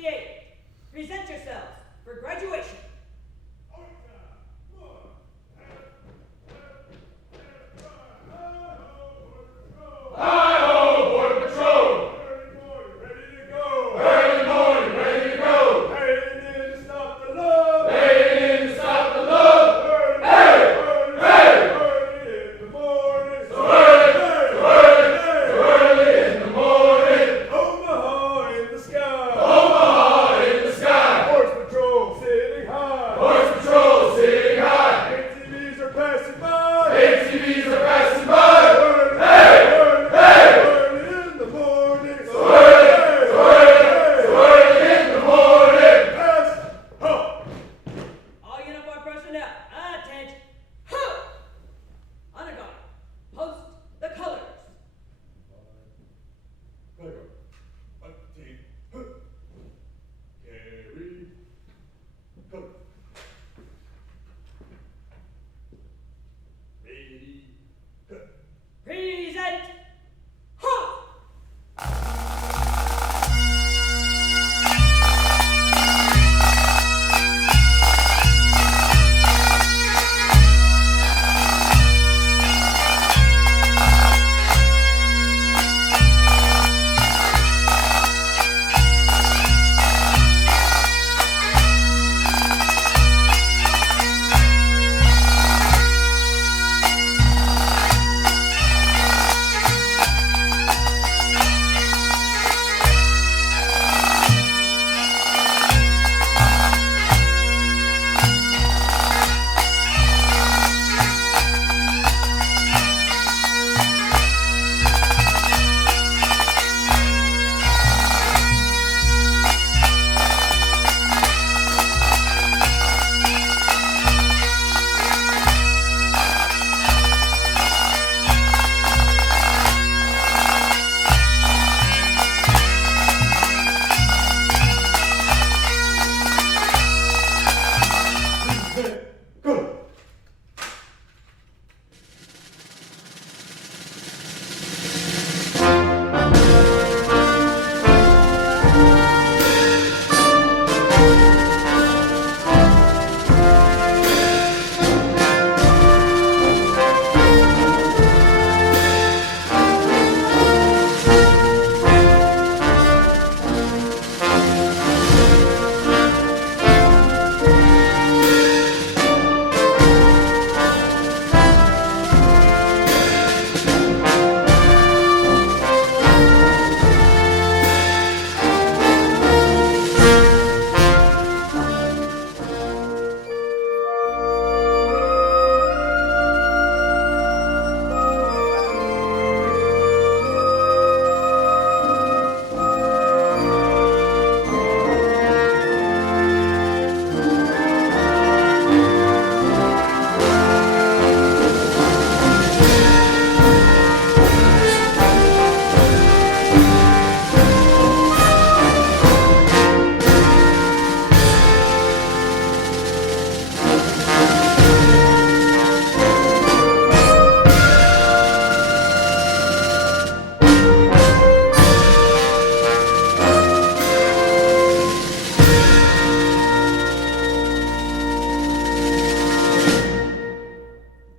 58. Present yourselves for graduation. Hi-ho, Border Patrol! Early morning, ready to go. Early morning, ready to go. Heading in to stop the love. Heading in to stop the love. Early, Hey! early, Hey! early in the morning. So early, Hey! so early, Hey! so early in the morning. Omaha in the sky. Omaha in the sky. Horse patrol sitting high. Horse Patrol sitting high. ATVs are passing by. ATVs are passing by. Early, Hey! early, Hey! early in the morning. So early, so early, so early in the morning. Pass. Huh. All uniform personnel, attention. Huh! Honor guard, post the colors. Gotta go. Huh. Carry. Go. Ready. Huh. Present. Huh! Go.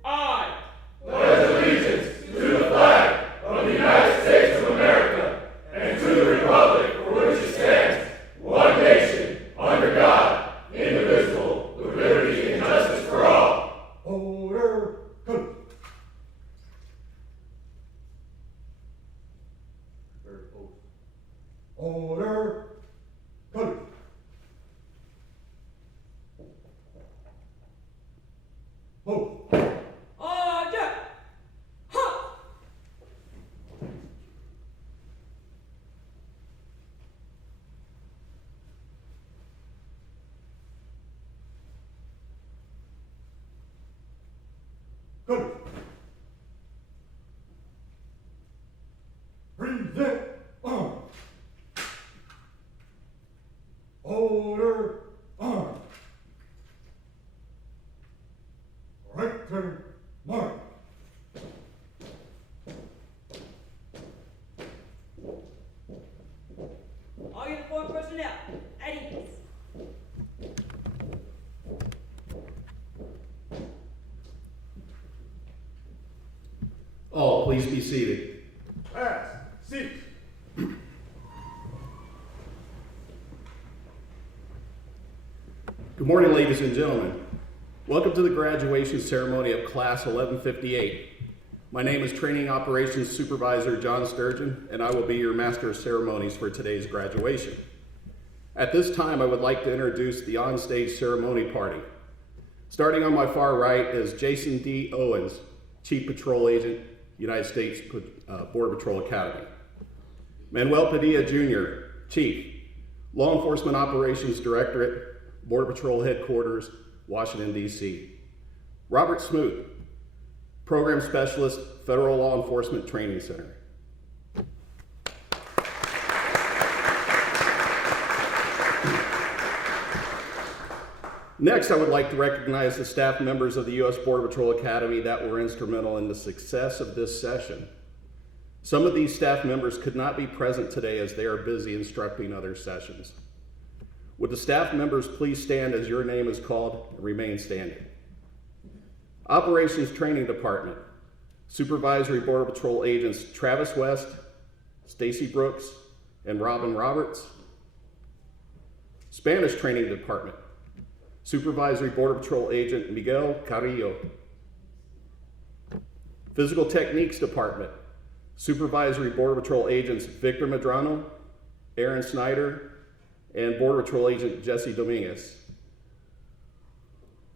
I, Pledge allegiance to the flag of the United States of America and to the republic for which it stands, one nation, under God, indivisible, with liberty and justice for all. Order. Go. Prepare post. Order. Go. Post. order. Huh! Go. Present arm. Order arm. Right turn mark. All uniform personnel, please be seated. Class, seat. Good morning, ladies and gentlemen. Welcome to the graduation ceremony of Class 1158. My name is Training Operations Supervisor John Sturgeon, and I will be your Master of Ceremonies for today's graduation. At this time, I would like to introduce the on-stage ceremony party. Starting on my far right is Jason D. Owens, Chief Patrol Agent, United States Border Patrol Academy. Manuel Padilla Jr., Chief, Law Enforcement Operations Directorate, Border Patrol Headquarters, Washington, D.C. Robert Smoot, Program Specialist, Federal Law Enforcement Training Center. Next, I would like to recognize the staff members of the U.S. Border Patrol Academy that were instrumental in the success of this session. Some of these staff members could not be present today as they are busy instructing other sessions. Would the staff members please stand as your name is called and remain standing? Operations Training Department, Supervisory Border Patrol Agents Travis West, Stacy Brooks, and Robin Roberts. Spanish Training Department, Supervisory Border Patrol Agent Miguel Carrillo. Physical Techniques Department, Supervisory Border Patrol Agents Victor Medrano, Aaron Snyder, and Border Patrol Agent Jesse Dominguez.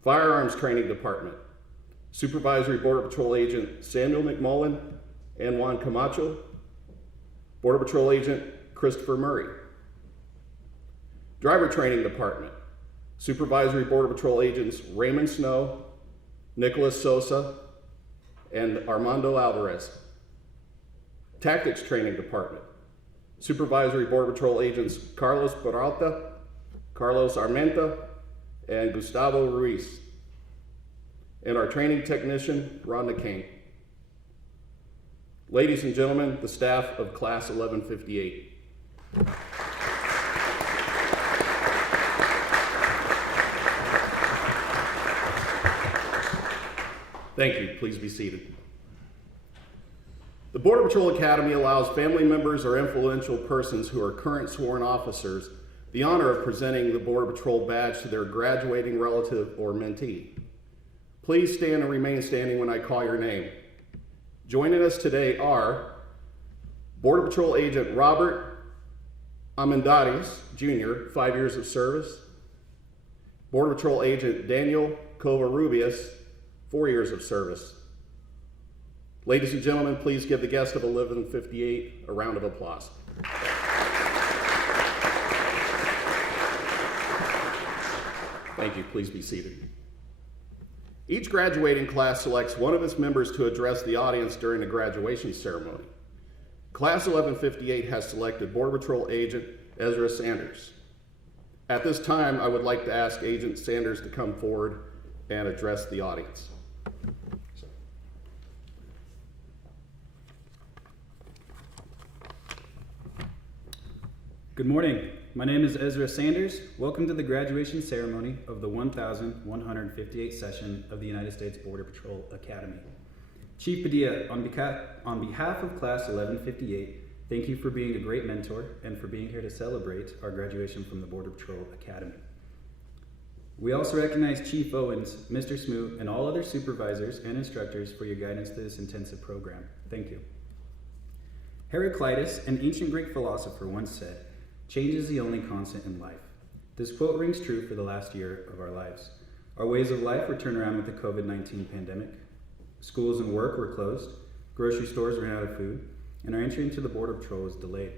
Firearms Training Department, Supervisory Border Patrol Agent Samuel McMullen and Juan Camacho, Border Patrol Agent Christopher Murray. Driver Training Department, Supervisory Border Patrol Agents Raymond Snow, Nicholas Sosa, and Armando Alvarez. Tactics Training Department, Supervisory Border Patrol Agents Carlos Peralta, Carlos Armenta, and Gustavo Ruiz. And our training technician, Rhonda Kane. Ladies and gentlemen, the staff of Class 1158. Thank you. Please be seated. The Border Patrol Academy allows family members or influential persons who are current sworn officers the honor of presenting the Border Patrol badge to their graduating relative or mentee. Please stand and remain standing when I call your name. Joining us today are Border Patrol Agent Robert Amendares, Jr., 5 years of service. Border Patrol Agent Daniel Covarrubias, 4 years of service. Ladies and gentlemen, please give the guest of 1158 a round of applause. Thank you. Please be seated. Each graduating class selects one of its members to address the audience during the graduation ceremony. Class 1158 has selected Border Patrol Agent Ezra Sanders. At this time, I would like to ask Agent Sanders to come forward and address the audience. Good morning. My name is Ezra Sanders. Welcome to the graduation ceremony of the 1158th session of the United States Border Patrol Academy. Chief Padilla, on behalf of Class 1158, thank you for being a great mentor and for being here to celebrate our graduation from the Border Patrol Academy. We also recognize Chief Owens, Mr. Smoot, and all other supervisors and instructors for your guidance to this intensive program. Thank you. Heraclitus, an ancient Greek philosopher, once said, "Change is the only constant in life." This quote rings true for the last year of our lives. Our ways of life were turned around with the COVID-19 pandemic. Schools and work were closed, grocery stores ran out of food, and our entry into the Border Patrol was delayed.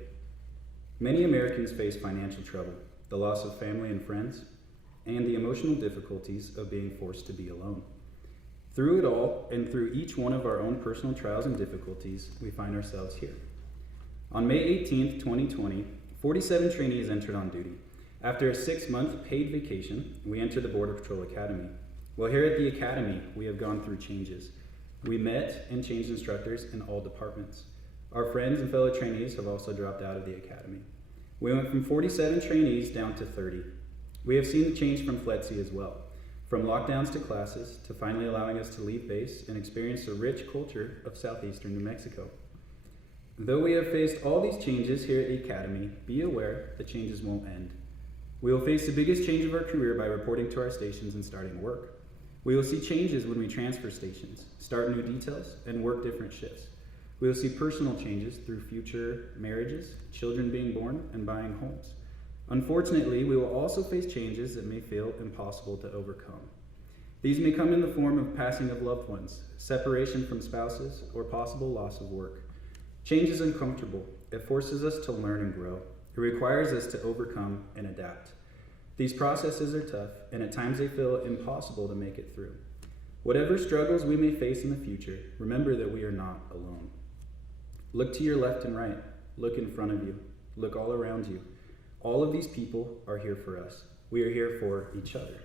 Many Americans face financial trouble, the loss of family and friends, and the emotional difficulties of being forced to be alone. Through it all, and through each one of our own personal trials and difficulties, we find ourselves here. On May 18th, 2020, 47 trainees entered on duty. After a 6-month paid vacation, we entered the Border Patrol Academy. Well, here at the Academy, we have gone through changes. We met and changed instructors in all departments. Our friends and fellow trainees have also dropped out of the Academy. We went from 47 trainees down to 30. We have seen the change from FLETC as well. from lockdowns to classes, to finally allowing us to leave base and experience the rich culture of southeastern New Mexico. Though we have faced all these changes here at the Academy, be aware the changes won't end. We will face the biggest change of our career by reporting to our stations and starting work. We will see changes when we transfer stations, start new details, and work different shifts. We will see personal changes through future marriages, children being born, and buying homes. Unfortunately, we will also face changes that may feel impossible to overcome. These may come in the form of passing of loved ones, separation from spouses, or possible loss of work. Change is uncomfortable. It forces us to learn and grow. It requires us to overcome and adapt. These processes are tough, and at times they feel impossible to make it through. Whatever struggles we may face in the future, remember that we are not alone. Look to your left and right. Look in front of you. Look all around you. All of these people are here for us. We are here for each other.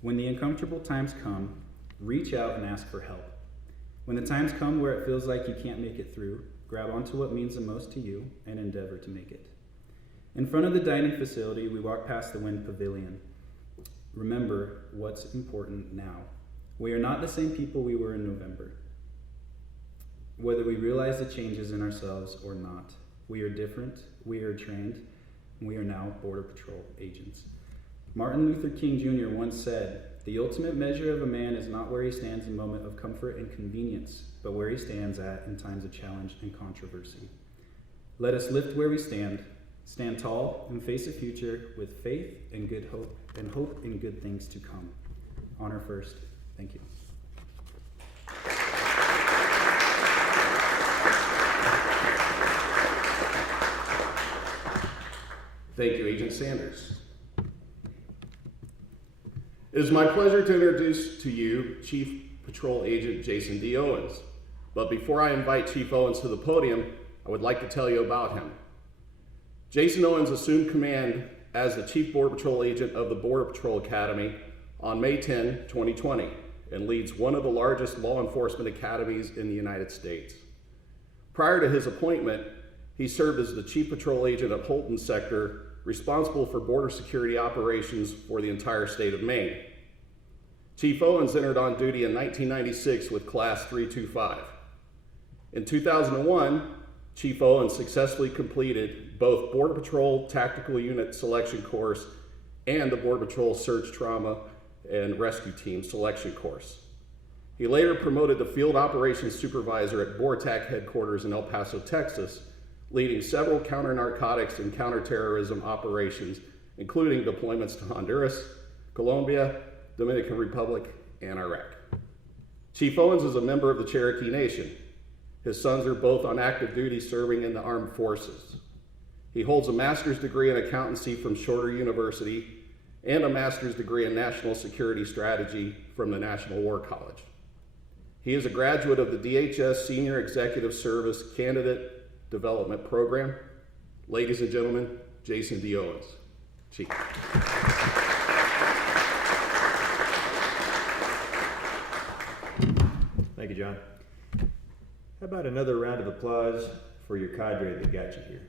When the uncomfortable times come, reach out and ask for help. When the times come where it feels like you can't make it through, grab onto what means the most to you and endeavor to make it. In front of the dining facility, we walk past the Wind Pavilion. Remember what's important now. We are not the same people we were in November. Whether we realize the changes in ourselves or not, we are different, we are trained, and we are now Border Patrol agents. Martin Luther King Jr. once said, "The ultimate measure of a man is not where he stands in a moment of comfort and convenience, but where he stands at in times of challenge and controversy." Let us lift where we stand tall, and face the future with faith and good hope, and hope in good things to come. Honor first. Thank you. Thank you, Agent Sanders. It is my pleasure to introduce to you Chief Patrol Agent Jason D. Owens. But before I invite Chief Owens to the podium, I would like to tell you about him. Jason Owens assumed command as the Chief Border Patrol Agent of the Border Patrol Academy on May 10, 2020, and leads one of the largest law enforcement academies in the United States. Prior to his appointment, he served as the Chief Patrol Agent of Holton Sector, responsible for border security operations for the entire state of Maine. Chief Owens entered on duty in 1996 with Class 325. In 2001, Chief Owens successfully completed both Border Patrol Tactical Unit Selection Course and the Border Patrol Search, Trauma, and Rescue Team Selection Course. He later promoted to Field Operations Supervisor at BORTAC headquarters in El Paso, Texas, leading several counter-narcotics and counter-terrorism operations, including deployments to Honduras, Colombia, Dominican Republic, and Iraq. Chief Owens is a member of the Cherokee Nation. His sons are both on active duty serving in the armed forces. He holds a master's degree in accountancy from Shorter University and a master's degree in national security strategy from the National War College. He is a graduate of the DHS Senior Executive Service Candidate Development Program. Ladies and gentlemen, Jason D. Owens, Chief. Thank you, John. How about another round of applause for your cadre that got you here?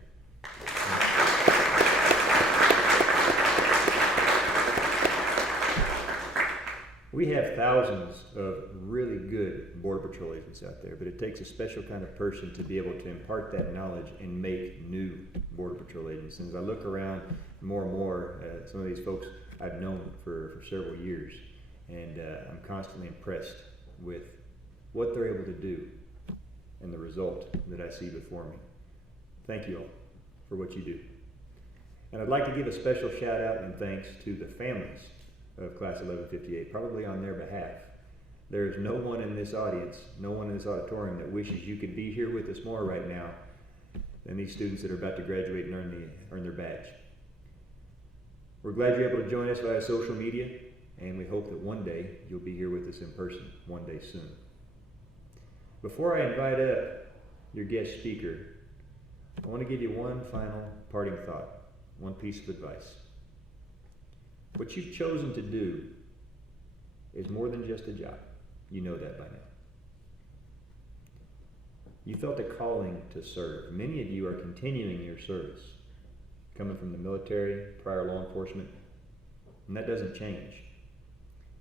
We have thousands of really good Border Patrol agents out there, but it takes a special kind of person to be able to impart that knowledge and make new Border Patrol agents. And as I look around more and more, some of these folks I've known for several years, and I'm constantly impressed with what they're able to do and the result that I see before me. Thank you all for what you do. And I'd like to give a special shout out and thanks to the families of Class 1158, probably on their behalf. There is no one in this audience, no one in this auditorium that wishes you could be here with us more right now than these students that are about to graduate and earn their badge. We're glad you're able to join us via social media, and we hope that one day you'll be here with us in person, one day soon. Before I invite up your guest speaker, I want to give you one final parting thought, one piece of advice. What you've chosen to do is more than just a job. You know that by now. You felt a calling to serve. Many of you are continuing your service, coming from the military, prior law enforcement, and that doesn't change.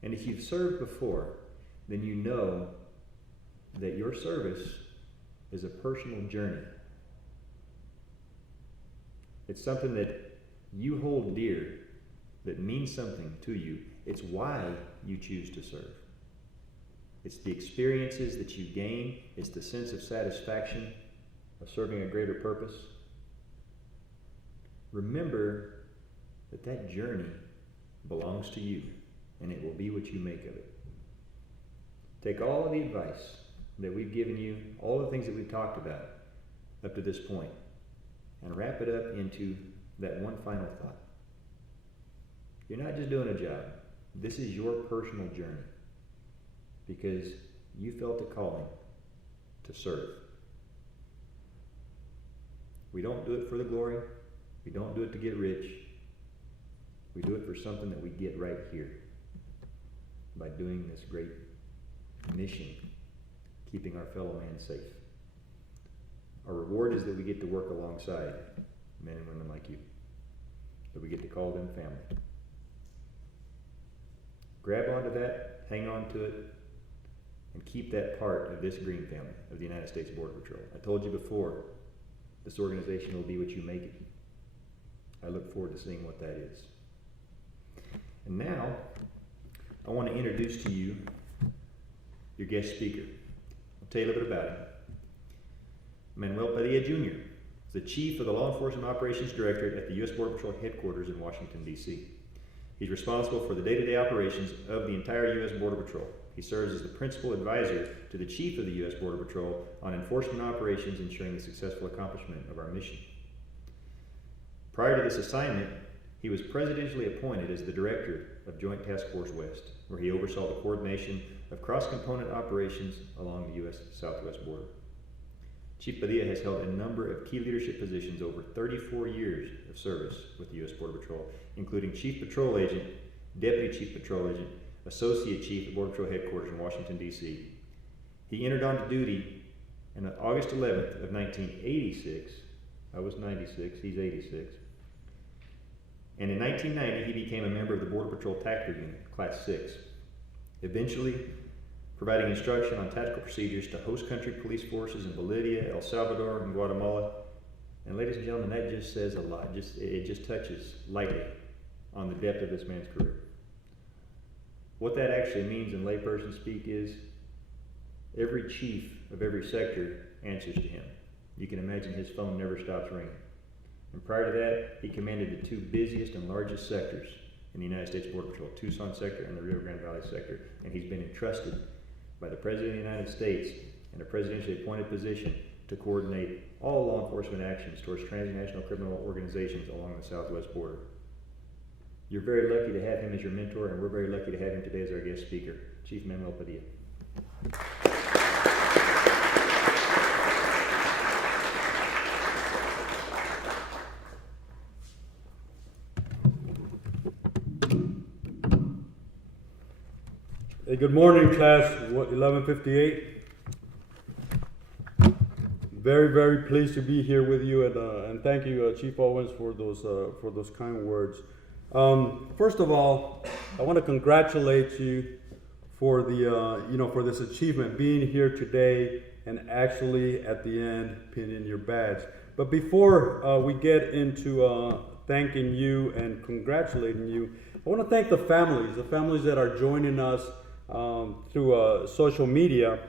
And if you've served before, then you know that your service is a personal journey. It's something that you hold dear, that means something to you. It's why you choose to serve. It's the experiences that you gain. It's the sense of satisfaction of serving a greater purpose. Remember that that journey belongs to you, and it will be what you make of it. Take all of the advice that we've given you, all the things that we've talked about up to this point, and wrap it up into that one final thought. You're not just doing a job. This is your personal journey because you felt a calling to serve. We don't do it for the glory. We don't do it to get rich. We do it for something that we get right here by doing this great mission, keeping our fellow man safe. Our reward is that we get to work alongside men and women like you, that we get to call them family. Grab onto that, hang on to it, and keep that part of this green family of the United States Border Patrol. I told you before, this organization will be what you make it. I look forward to seeing what that is. And now, I want to introduce to you your guest speaker. I'll tell you a little bit about him. Manuel Padilla Jr. is the Chief of the Law Enforcement Operations Directorate at the U.S. Border Patrol headquarters in Washington, D.C. He's responsible for the day-to-day operations of the entire U.S. Border Patrol. He serves as the principal advisor to the Chief of the U.S. Border Patrol on enforcement operations, ensuring the successful accomplishment of our mission. Prior to this assignment, he was presidentially appointed as the Director of Joint Task Force West, where he oversaw the coordination of cross-component operations along the U.S. southwest border. Chief Padilla has held a number of key leadership positions over 34 years of service with the U.S. Border Patrol, including Chief Patrol Agent, Deputy Chief Patrol Agent, Associate Chief at Border Patrol Headquarters in Washington, D.C. He entered onto duty on August 11th of 1986. I was 96, he's 86. And in 1990, he became a member of the Border Patrol Tactical Unit, Class 6, eventually providing instruction on tactical procedures to host country police forces in Bolivia, El Salvador, and Guatemala. And ladies and gentlemen, that just says a lot. It just touches lightly on the depth of this man's career. What that actually means in layperson speak is every chief of every sector answers to him. You can imagine his phone never stops ringing. And prior to that, he commanded the two busiest and largest sectors in the United States Border Patrol, Tucson sector and the Rio Grande Valley sector. And he's been entrusted by the President of the United States in a presidentially appointed position to coordinate all law enforcement actions towards transnational criminal organizations along the southwest border. You're very lucky to have him as your mentor, and we're very lucky to have him today as our guest speaker, Chief Manuel Padilla. Hey, good morning, class 1158. Very, very pleased to be here with you, and thank you, Chief Owens, for those kind words. First of all, I want to congratulate you for for this achievement, being here today, and actually at the end pinning your badge. But before we get into thanking you and congratulating you, I want to thank the families that are joining us through social media,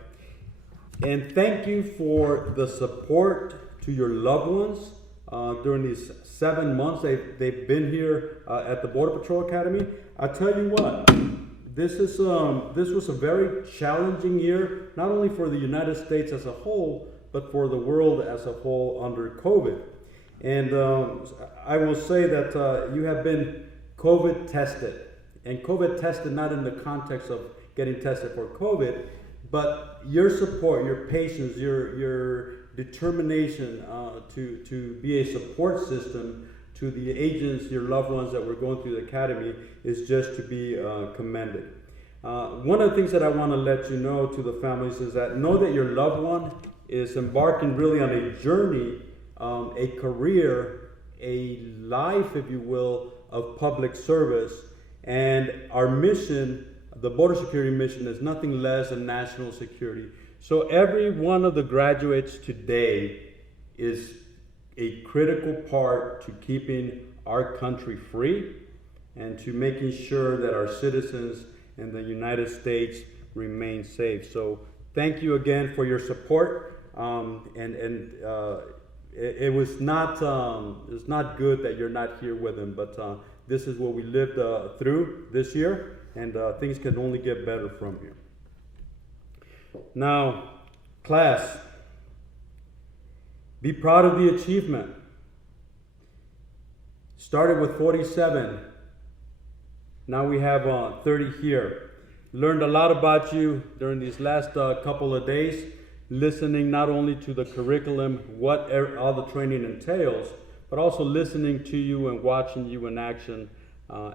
and thank you for the support to your loved ones during these 7 months they've been here at the Border Patrol Academy. I tell you what, this was a very challenging year, not only for the United States as a whole, but for the world as a whole under COVID. And I will say that you have been COVID tested, and COVID tested not in the context of getting tested for COVID, but your support, your patience, your determination to be a support system to the agents, your loved ones that were going through the academy is just to be commended. One of the things that I want to let you know to the families is that know that your loved one is embarking really on a journey, a career, a life, if you will, of public service. And our mission the border security mission is nothing less than national security. So every one of the graduates today is a critical part to keeping our country free and to making sure that our citizens in the United States remain safe. So thank you again for your support. It was not it's not good that you're not here with him, but this is what we lived through this year, and things can only get better from here. Now, class, be proud of the achievement. Started with 47. Now we have 30 here. Learned a lot about you during these last couple of days, listening not only to the curriculum, what all the training entails, but also listening to you and watching you in action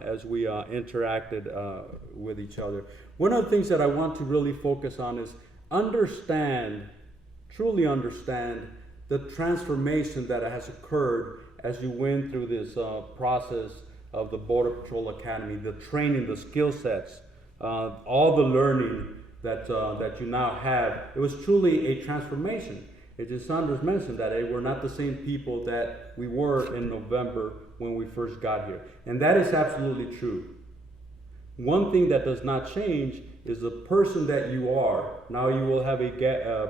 as we interacted with each other. One of the things that I want to really focus on is truly understand the transformation that has occurred as you went through this process of the Border Patrol Academy, the training, the skill sets, all the learning that you now have. It was truly a transformation. As Sanders mentioned, that we're not the same people that we were in November when we first got here. And that is absolutely true. One thing that does not change is the person that you are. Now you will have a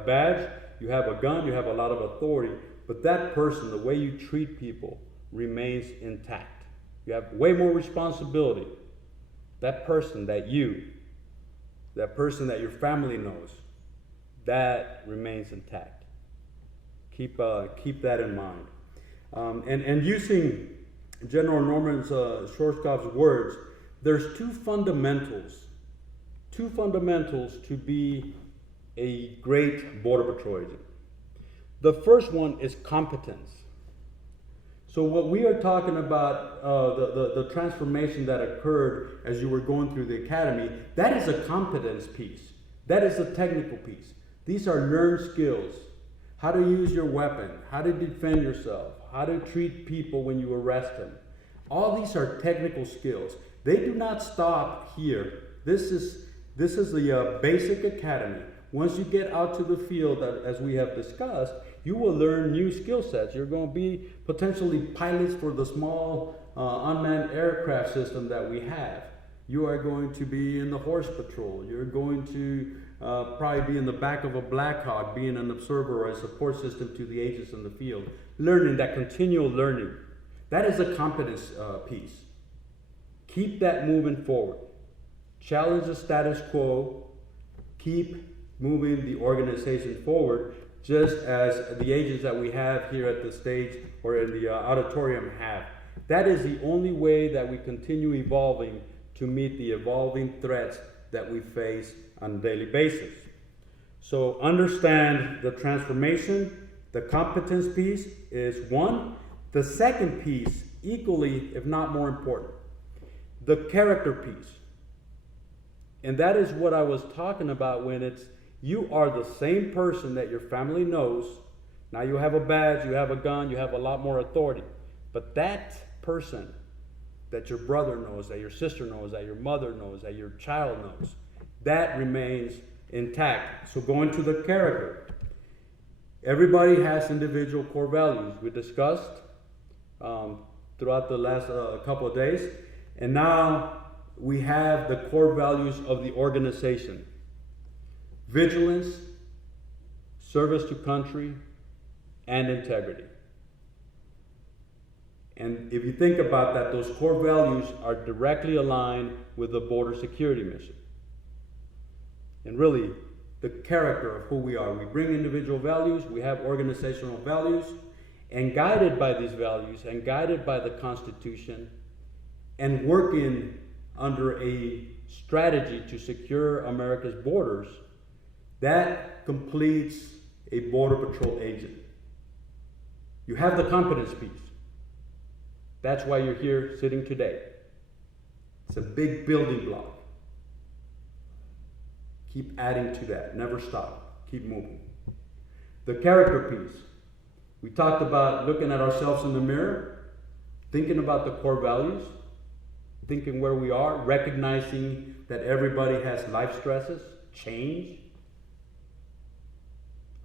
badge, you have a gun, you have a lot of authority, but that person, the way you treat people, remains intact. You have way more responsibility. That person that your family knows, that remains intact. Keep that in mind. And using General Norman Schwarzkopf's words, there's two fundamentals to be a great Border Patrol agent. The first one is competence. So what we are talking about, the transformation that occurred as you were going through the academy, that is a competence piece. That is a technical piece. These are learned skills. How to use your weapon, how to defend yourself, how to treat people when you arrest them. All these are technical skills. They do not stop here. This is the basic academy. Once you get out to the field, as we have discussed, you will learn new skill sets. You're going to be potentially pilots for the small unmanned aircraft system that we have. You are going to be in the horse patrol. You're going to probably be in the back of a Black Hawk, being an observer or a support system to the agents in the field. Learning, that continual learning. That is a competence piece. Keep that moving forward. Challenge the status quo. Keep moving the organization forward, just as the agents that we have here at the stage or in the auditorium have. That is the only way that we continue evolving to meet the evolving threats that we face on a daily basis. So understand the transformation. The competence piece is one. The second piece, equally, if not more important, the character piece. And that is what I was talking about when it's you are the same person that your family knows. Now you have a badge, you have a gun, you have a lot more authority. But that person that your brother knows, that your sister knows, that your mother knows, that your child knows, that remains intact. So going to the character. Everybody has individual core values. We discussed throughout the last couple of days. And now we have the core values of the organization. Vigilance, service to country, and integrity. And if you think about that, those core values are directly aligned with the border security mission. And really, the character of who we are. We bring individual values, we have organizational values, and guided by these values and guided by the Constitution and working under a strategy to secure America's borders, that completes a Border Patrol agent. You have the competence piece. That's why you're here sitting today. It's a big building block. Keep adding to that. Never stop. Keep moving. The character piece. We talked about looking at ourselves in the mirror, thinking about the core values, thinking where we are, recognizing that everybody has life stresses, change.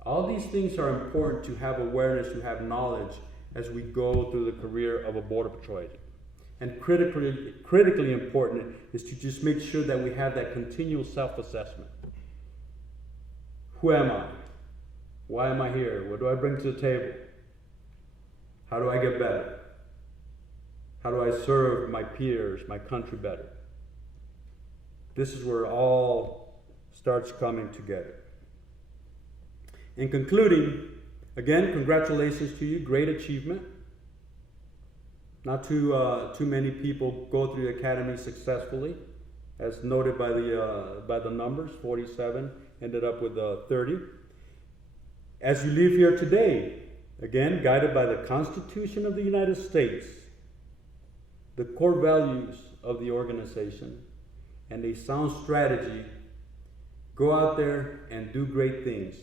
All these things are important to have awareness, to have knowledge as we go through the career of a Border Patrol agent. And critically important is to just make sure that we have that continual self-assessment. Who am I? Why am I here? What do I bring to the table? How do I get better? How do I serve my peers, my country better? This is where it all starts coming together. In concluding, again, congratulations to you, great achievement. Not too many people go through the academy successfully, as noted by the numbers. 47 ended up with 30. As you leave here today, again, guided by the Constitution of the United States, the core values of the organization, and a sound strategy, go out there and do great things.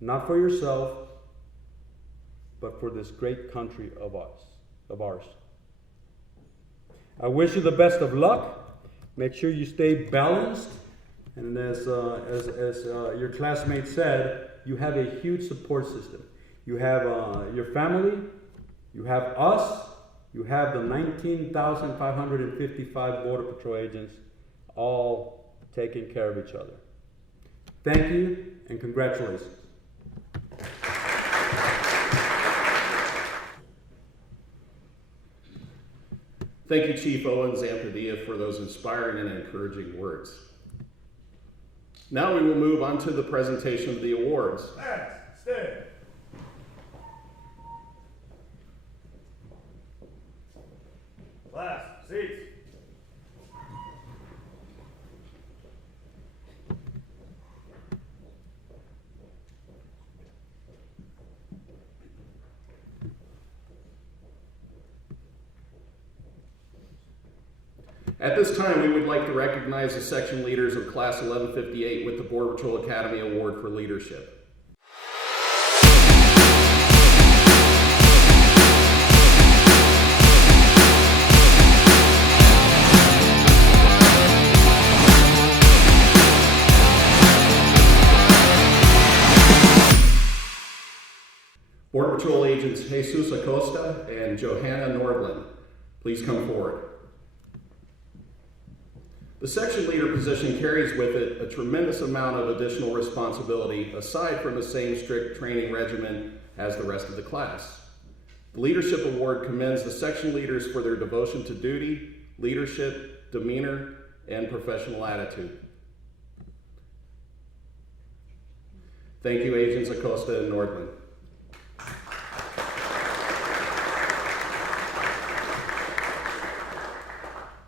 Not for yourself, but for this great country of ours. I wish you the best of luck. Make sure you stay balanced. And as your classmate said, you have a huge support system. You have your family, you have us, you have the 19,555 Border Patrol agents all taking care of each other. Thank you and congratulations. Thank you, Chief Owens and Padilla, for those inspiring and encouraging words. Now we will move on to the presentation of the awards. Max, stay. Class, seats. At this time, we would like to recognize the section leaders of Class 1158 with the Border Patrol Academy Award for Leadership. Border Patrol agents Jesus Acosta and Johanna Nordland, please come forward. The section leader position carries with it a tremendous amount of additional responsibility aside from the same strict training regimen as the rest of the class. The Leadership Award commends the section leaders for their devotion to duty, leadership, demeanor, and professional attitude. Thank you, Agents Acosta and Nordland.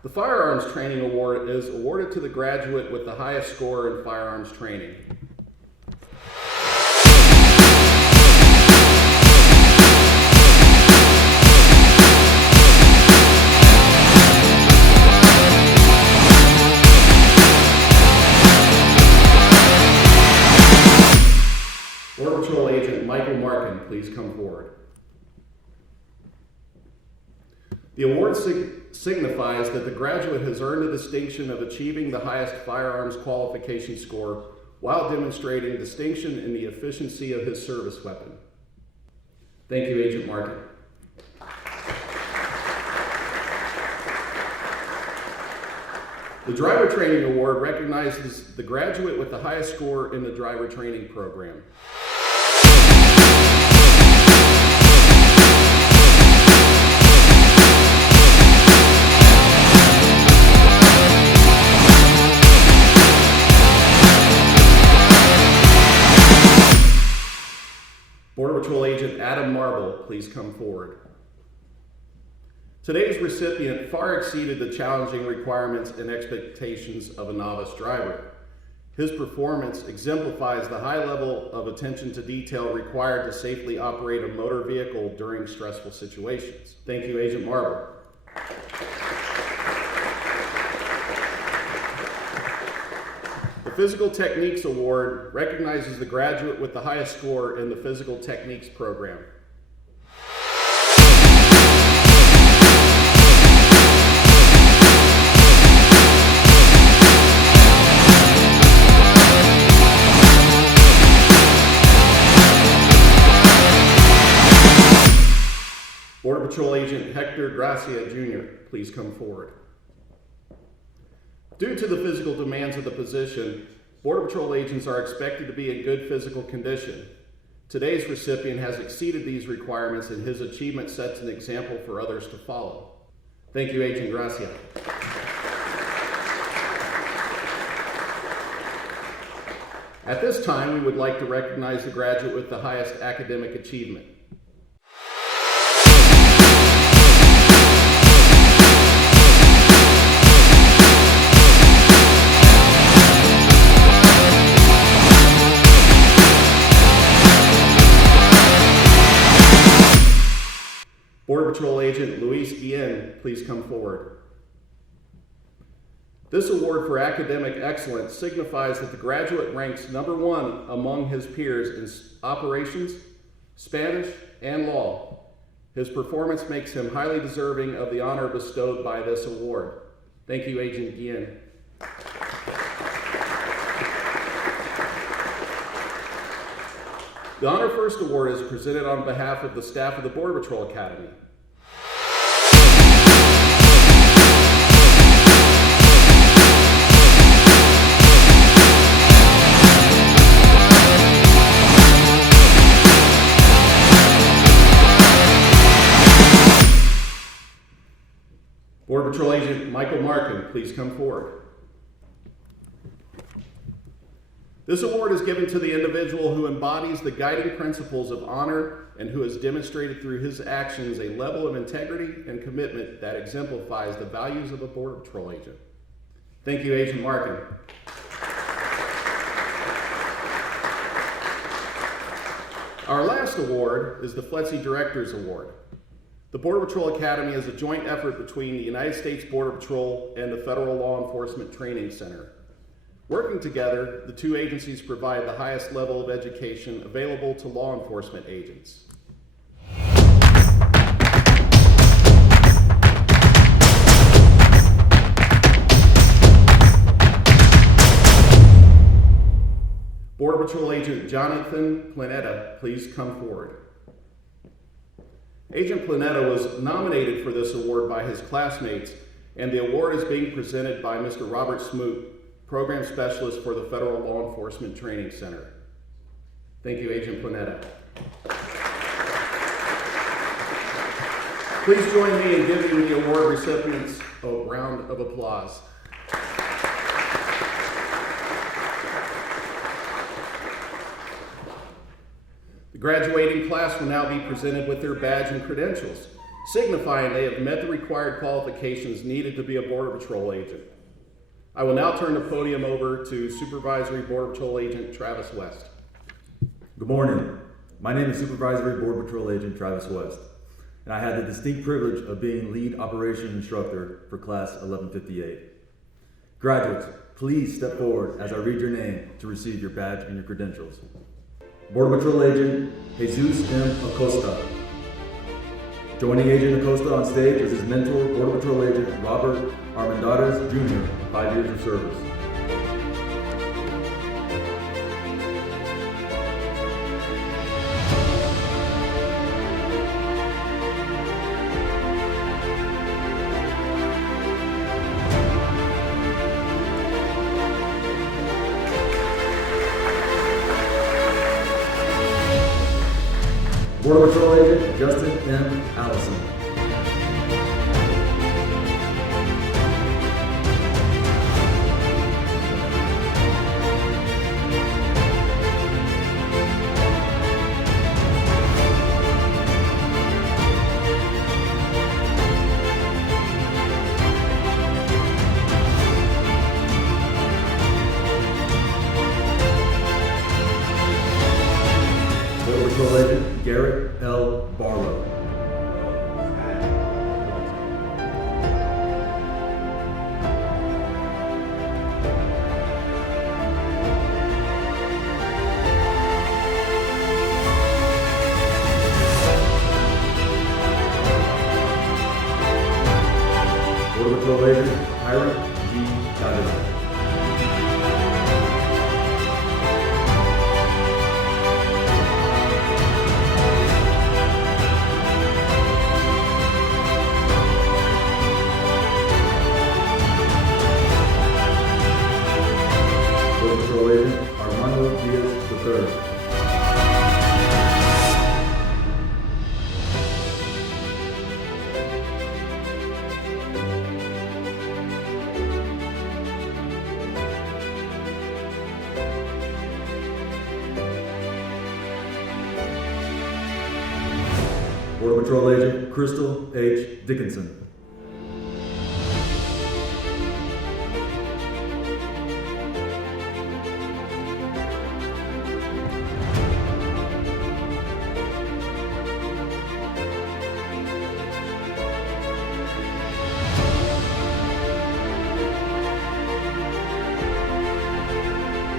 The Firearms Training Award is awarded to the graduate with the highest score in firearms training. Border Patrol Agent Michael Markin, please come forward. The award signifies that the graduate has earned the distinction of achieving the highest firearms qualification score while demonstrating distinction in the efficiency of his service weapon. Thank you, Agent Martin. The Driver Training Award recognizes the graduate with the highest score in the driver training program. Border Patrol Agent Adam Marble, please come forward. Today's recipient far exceeded the challenging requirements and expectations of a novice driver. His performance exemplifies the high level of attention to detail required to safely operate a motor vehicle during stressful situations. Thank you, Agent Marble. The Physical Techniques Award recognizes the graduate with the highest score in the Physical Techniques program. Hector Gracia Jr. please come forward. Due to the physical demands of the position, Border Patrol agents are expected to be in good physical condition. Today's recipient has exceeded these requirements, and his achievement sets an example for others to follow. Thank you, Agent Gracia. At this time, we would like to recognize the graduate with the highest academic achievement. Border Patrol Agent Luis Guillen, please come forward. This award for academic excellence signifies that the graduate ranks #1 among his peers in operations, Spanish, and law. His performance makes him highly deserving of the honor bestowed by this award. Thank you, Agent Guillen. The Honor First Award is presented on behalf of the staff of the Border Patrol Academy. Border Patrol Agent Michael Markin, please come forward. This award is given to the individual who embodies the guiding principles of honor and who has demonstrated through his actions a level of integrity and commitment that exemplifies the values of a Border Patrol agent. Thank you, Agent Markin. Our last award is the FLETC Directors Award. The Border Patrol Academy is a joint effort between the United States Border Patrol and the Federal Law Enforcement Training Center. Working together, the two agencies provide the highest level of education available to law enforcement agents. Border Patrol Agent Jonathan Planeta, please come forward. Agent Planeta was nominated for this award by his classmates, and the award is being presented by Mr. Robert Smoot, Program Specialist for the Federal Law Enforcement Training Center. Thank you, Agent Planeta. Please join me in giving the award recipients a round of applause. The graduating class will now be presented with their badge and credentials, signifying they have met the required qualifications needed to be a Border Patrol agent. I will now turn the podium over to Supervisory Border Patrol Agent Travis West. Good morning. My name is Supervisory Border Patrol Agent Travis West, and I had the distinct privilege of being lead operation instructor for Class 1158. Graduates, please step forward as I read your name to receive your badge and your credentials. Border Patrol Agent Jesus M. Acosta. Joining Agent Acosta on stage is his mentor, Border Patrol Agent Robert Armendariz Jr., 5 years of service. Border Patrol Agent Justin M. Allison. Border Patrol Agent Garrett L. Barlow. Border Patrol Agent Hiram G. Dodger. Patrol Agent Crystal H. Dickinson.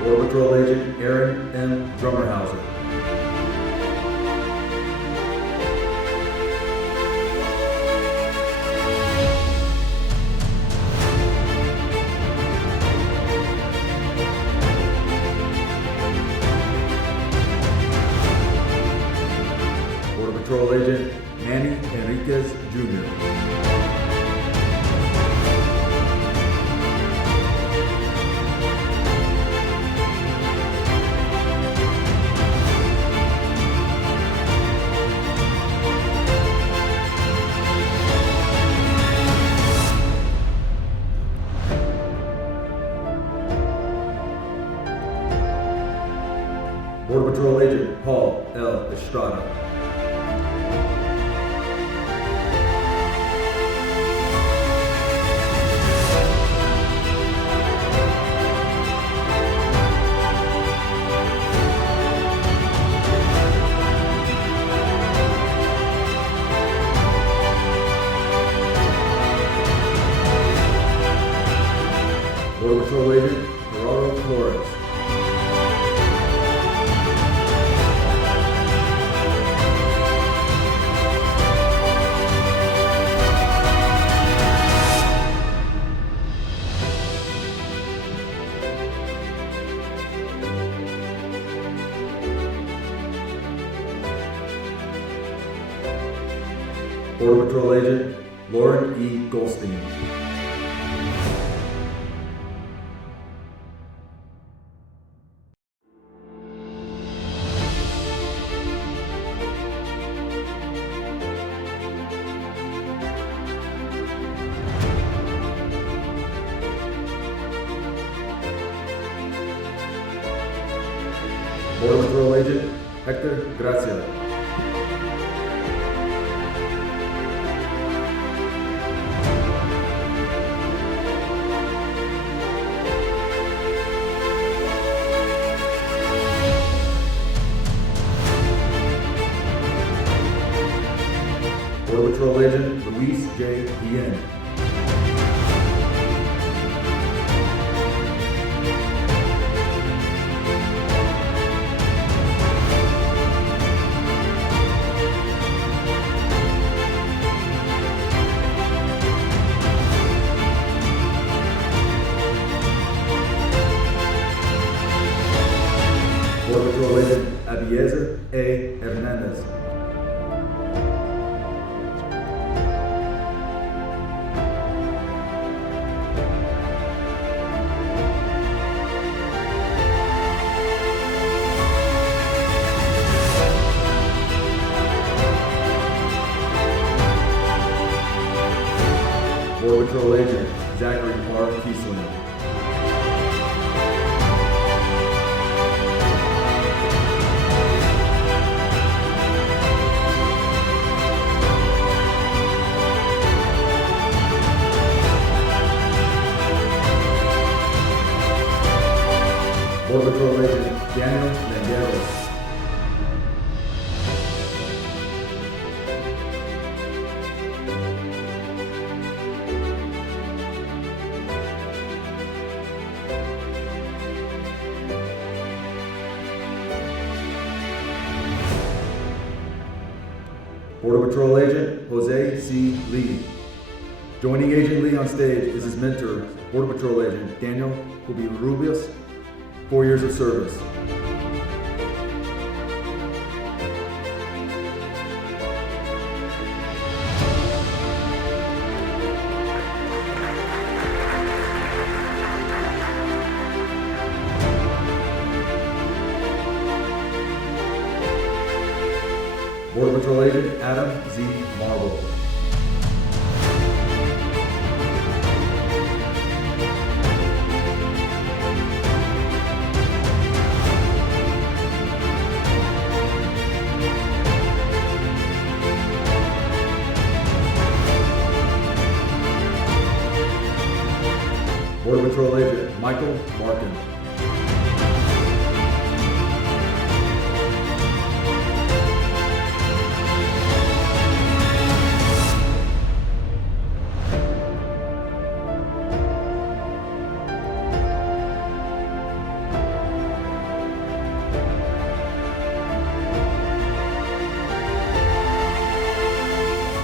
Border Patrol Agent Aaron M. Drummerhauser. Border Patrol Agent Manny Enriquez Jr. Border Patrol Agent Paul L. Estrada. Border Patrol Agent Gerardo Flores. Border Patrol Agent Lauren E. Goldstein. Border Patrol Agent Hector Gracia. Border Patrol Agent Luis J. Bien. Border Patrol Agent Abiezer A. Hernandez. Border Patrol Agent Zachary R. Kiesling. Border Patrol Agent Daniel Landeros. Border Patrol Agent Jose C. Lee. Joining Agent Lee on stage is his mentor, Border Patrol Agent Daniel Rubius, 4 years of service. Border Patrol Agent Adam Z. Marble. Border Patrol Agent Michael Markin.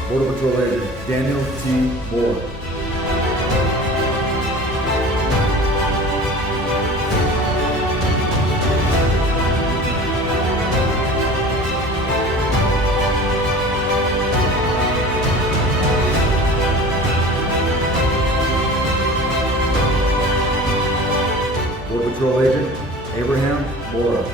Border Patrol Agent Daniel T. Moore. Border Patrol Agent Abraham Mora.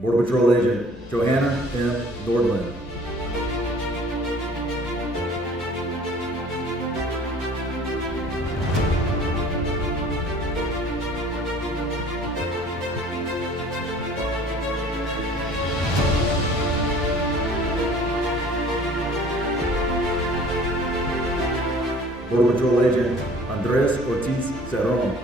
Border Patrol Agent Johanna M. Nordland. Border Patrol Agent Andres Ortiz Cerron.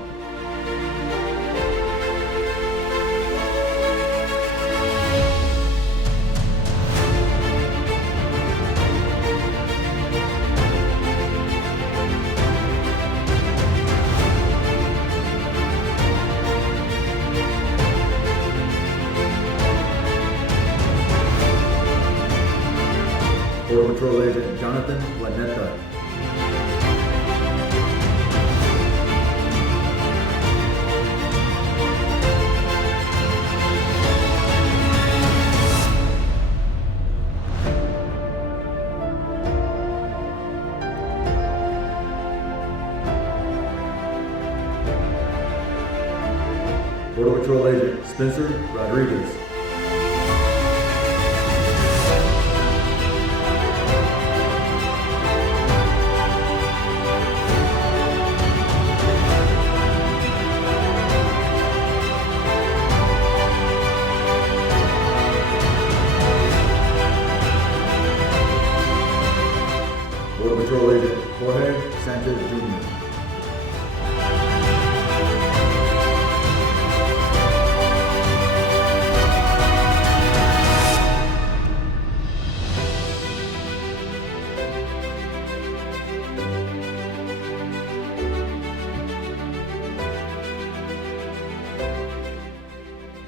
Border Patrol Agent Jonathan Lanetta. Border Patrol Agent Spencer Rodriguez. Border Patrol Agent Jorge Sanchez Jr.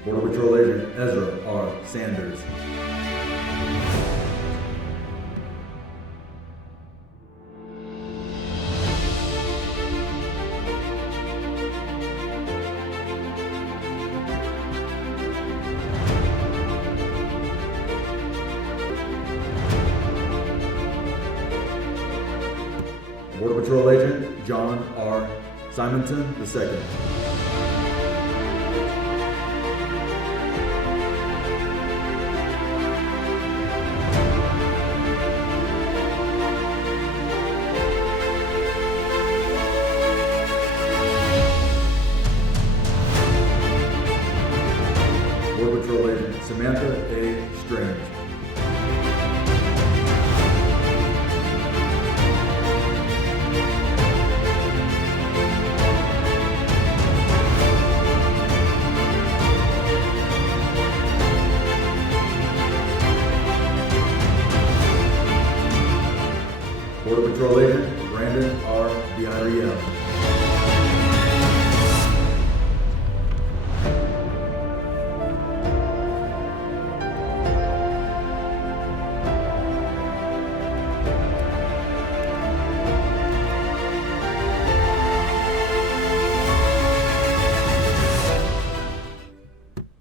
Border Patrol Agent Ezra R. Sanders. Border Patrol Agent John R. Simonton II. Border Patrol Agent Samantha A. Strange. Border Patrol Agent Brandon R. Villarreal.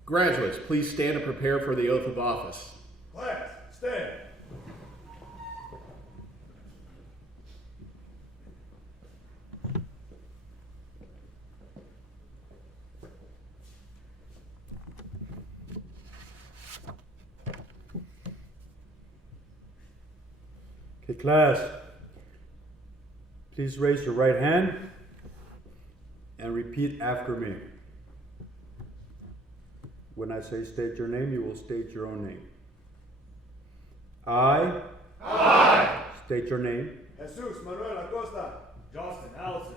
Graduates, please stand and prepare for the oath of office. Class, stand. Okay, class, please raise your right hand and repeat after me. When I say state your name, you will state your own name. I state your name. Jesus Manuel Acosta. Justin Allison.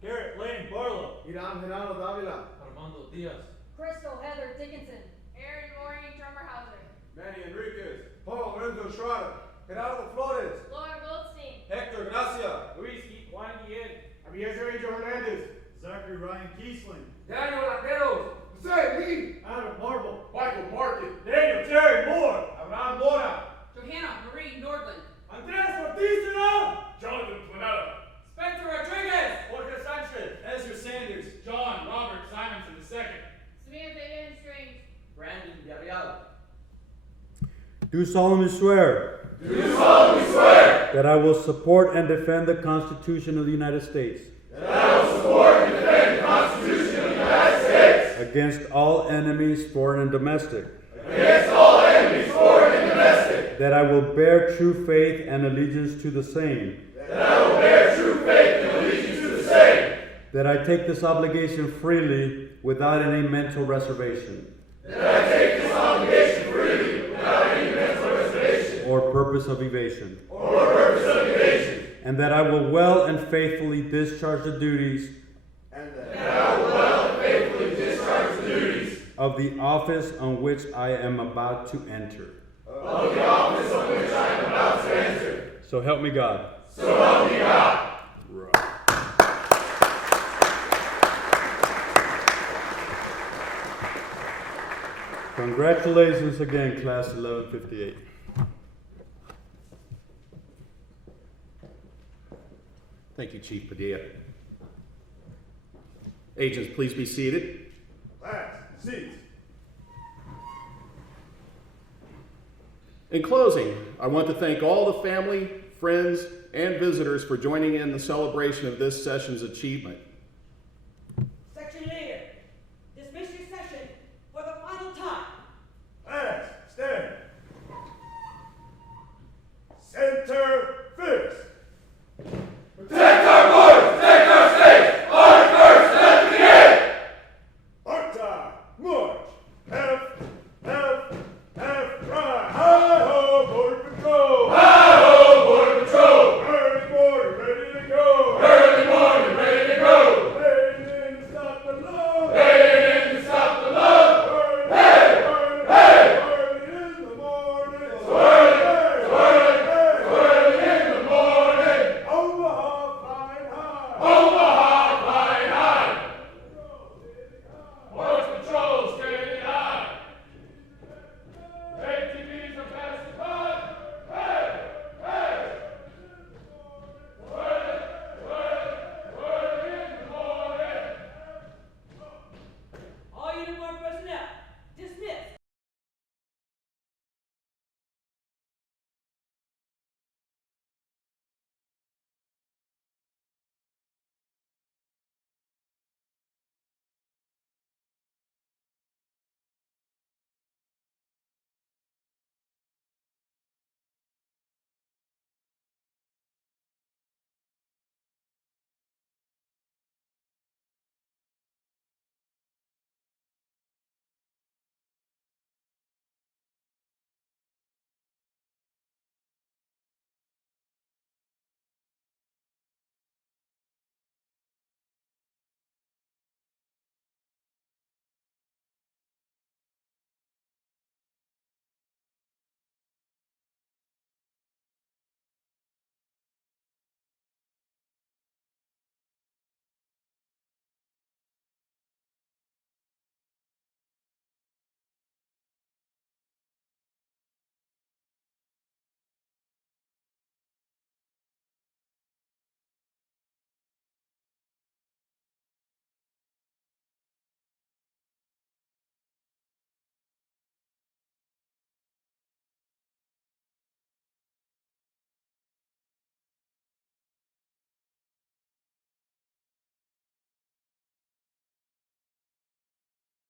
Garrett Lane Barlow. Irán Genaro Dávila. Armando Diaz. Crystal Heather Dickinson. Aaron Maureen Drummerhauser. Manny Enriquez. Paul Lorenzo Schrader. Gerardo Flores. Laura Goldstein. Hector Gracia. Luis Juan Guillen. Abiezer Angel Hernandez. Zachary Ryan Kiesling. Daniel Lateros. Jose Lee. Adam Marble. Michael Market. Daniel Terry Moore. Abraham Mora. Johanna Marie Nordland. Andres Ortiz Sinal. Jonathan Planeta. Spencer Rodriguez. Jorge Sanchez. Ezra Sanders. John Robert Simonson II. Samantha Ann Strange. Brandon Gabriel. Do solemnly swear Do solemnly swear that I will support and defend the Constitution of the United States that I will support and defend the Constitution of the United States against all enemies, foreign and domestic, against all enemies, foreign and domestic, that I will bear true faith and allegiance to the same, that I will bear true faith and allegiance to the same, that I take this obligation freely without any mental reservation that I take this obligation freely without any mental reservation or purpose of evasion, or purpose of evasion, and that I will well and faithfully discharge the duties and that I will well and faithfully discharge the duties of the office on which I am about to enter. of the office on which I am about to enter. So help me God. So help me God. Congratulations again, class 1158. Thank you, Chief Padilla. Agents, please be seated. Class, seats. In closing, I want to thank all the family, friends, and visitors for joining in the celebration of this session's achievement. Section leader, dismiss your session for the final time. Class, stand. Center fix. Protect our borders, protect our state. Honor first, let the end. Part time, march.